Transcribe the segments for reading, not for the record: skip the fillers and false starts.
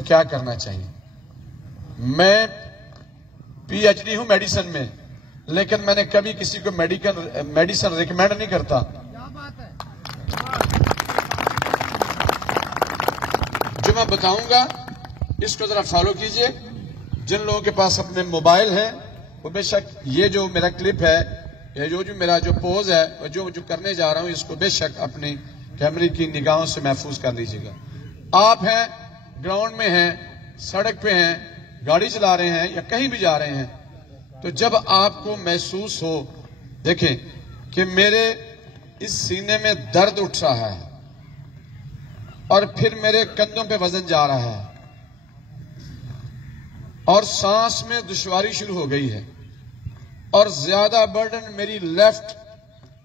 تو کیا کرنا چاہیے؟ میں پی ایچ ڈی ہوں میڈیسن میں، لیکن میں نے کبھی کسی کو میڈیسن ریکمینڈ نہیں کرتا۔ جو میں بتاؤں گا اس کو ذرا فالو کیجئے۔ جن لوگوں کے پاس اپنے موبائل ہیں وہ بے شک یہ جو میرا کلپ ہے، یہ جو میرا جو پوز ہے، جو کرنے جا رہا ہوں، اس کو بے شک اپنی کیمرے کی نگاہوں سے محفوظ کر لیجیے گا۔ آپ ہیں، گراؤنڈ میں ہیں، سڑک پہ ہیں، گاڑی چلا رہے ہیں یا کہیں بھی جا رہے ہیں، تو جب آپ کو محسوس ہو، دیکھیں کہ میرے اس سینے میں درد اٹھ رہا ہے اور پھر میرے کندھوں پہ وزن جا رہا ہے اور سانس میں دشواری شروع ہو گئی ہے اور زیادہ برڈن میری لیفٹ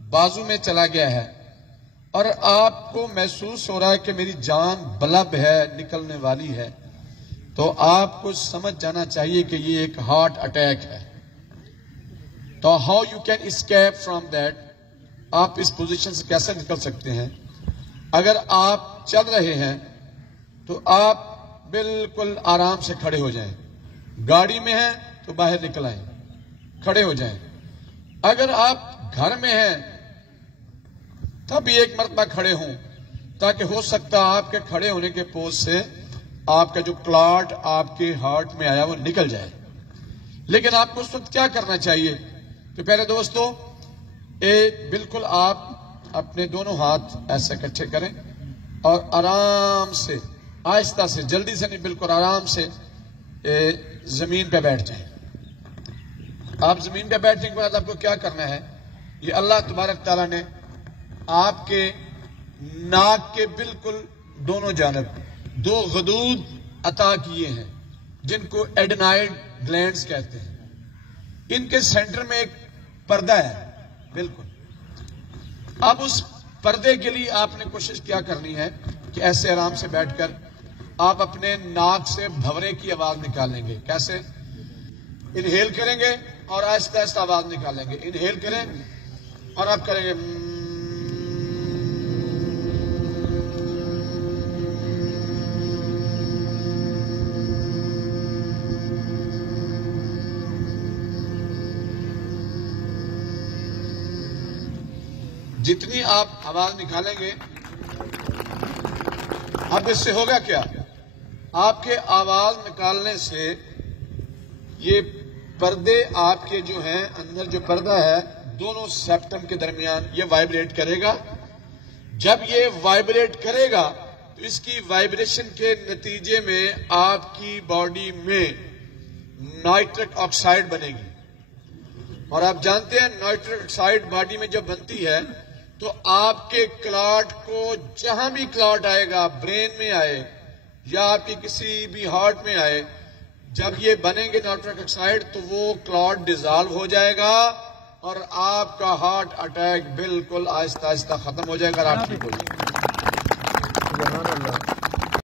بازو میں چلا گیا ہے اور آپ کو محسوس ہو رہا ہے کہ میری جان بلب ہے، نکلنے والی ہے، تو آپ کو سمجھ جانا چاہیے کہ یہ ایک ہارٹ اٹیک ہے۔ تو how you can escape from that, آپ اس پوزیشن سے کیسے نکل سکتے ہیں؟ اگر آپ چل رہے ہیں تو آپ بالکل آرام سے کھڑے ہو جائیں، گاڑی میں ہیں تو باہر نکل آئیں، کھڑے ہو جائیں۔ اگر آپ گھر میں ہیں تب ایک مرتبہ کھڑے ہوں، تاکہ ہو سکتا آپ کے کھڑے ہونے کے پوز سے آپ کا جو کلاٹ آپ کے ہارٹ میں آیا وہ نکل جائے۔ لیکن آپ کو اس وقت کیا کرنا چاہیے؟ تو پہلے دوستو، بالکل آپ اپنے دونوں ہاتھ ایسے اکٹھے کریں اور آرام سے، آہستہ سے، جلدی سے نہیں، بالکل آرام سے زمین پہ بیٹھ جائیں۔ آپ زمین پہ بیٹھنے کے بعد آپ کو کیا کرنا ہے؟ یہ اللہ تبارک تعالیٰ نے آپ کے ناک کے بالکل دونوں جانب 2 غدود عطا کیے ہیں، جن کو ایڈنائڈ گلینڈز کہتے ہیں۔ ان کے سینٹر میں ایک پردہ ہے، بالکل۔ اب اس پردے کے لیے آپ نے کوشش کیا کرنی ہے کہ ایسے آرام سے بیٹھ کر آپ اپنے ناک سے بھنورے کی آواز نکالیں گے۔ کیسے؟ انہیل کریں گے اور آہستہ آہستہ آواز نکالیں گے۔ انہیل کریں اور آپ کریں گے، جتنی آپ آواز نکالیں گے، اب اس سے ہوگا کیا؟ آپ کے آواز نکالنے سے یہ پردے آپ کے جو ہیں، اندر جو پردہ ہے دونوں سیپٹم کے درمیان، یہ وائبریٹ کرے گا۔ جب یہ وائبریٹ کرے گا تو اس کی وائبریشن کے نتیجے میں آپ کی باڈی میں نائٹرک آکسائڈ بنے گی، اور آپ جانتے ہیں نائٹرک آکسائڈ باڈی میں جب بنتی ہے تو آپ کے کلاٹ کو، جہاں بھی کلاٹ آئے گا، برین میں آئے یا آپ کی کسی بھی ہارٹ میں آئے، جب یہ بنیں گے نائٹرک آکسائڈ تو وہ کلاٹ ڈیزالو ہو جائے گا اور آپ کا ہارٹ اٹیک بالکل آہستہ آہستہ ختم ہو جائے گا اور آپ ٹھیک ہو جائے گا۔